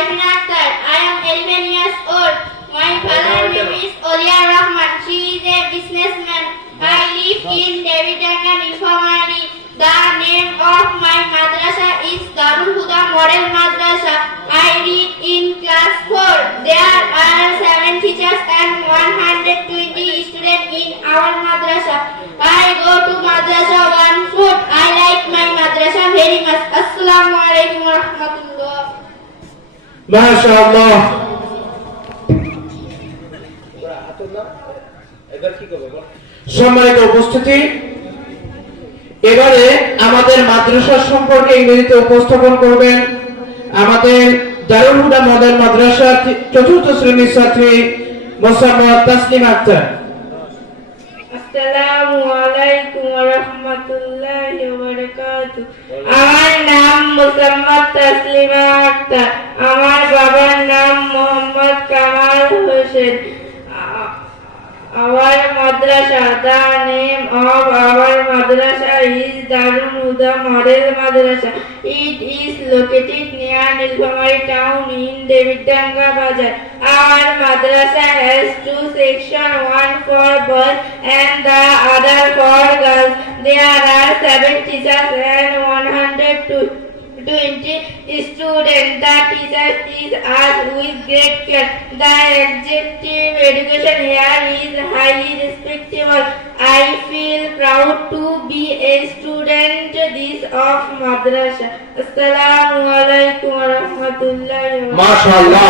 Arifin Akhtar. I am 11 years old. My father name is Oliar Rahman. She is a businessman. I live in Devidanga Infirmary. The name of my madrasa is Darul Huda Model Madrasa. I read in class 4. There are 7 teachers and 120 students in our madrasa. I go to madrasa one foot. I like my madrasa very much. Assalamu alaikum wa rahmatullah. মাশাআল্লাহ। সম্মানিত উপস্থিতি, এবারে আমাদের মাদ্রাসা সম্পর্কে ইংরেজিতে উপস্থাপন করবেন আমাদের দারুল হুদা মডেল মাদ্রাসার ৪র্থ শ্রেণীর ছাত্রী মোসাম্মদ তাসলিমা আক্তার। আসসালামু আলাইকুম ওয়া রাহমাতুল্লাহি ওয়া বারাকাতুহু। আমার নাম মোসাম্মদ তাসলিমা আক্তার। আমার বাবার নাম Mohammad Kamal Hossain. Our madrasa, the name of our madrasa is Darul Huda Model Madrasa. It is located near Nilphamari town in Devidanga Bazar. Our madrasa has 2 sections, one for boys and the other for girls. There are 7 teachers and 120 students. The teacher is us with great care. The executive education here is highly respectable. I feel proud to be a student this of madrasa. Assalamu alaikum wa rahmatullahi wa barakatuh. মাশাআল্লাহ।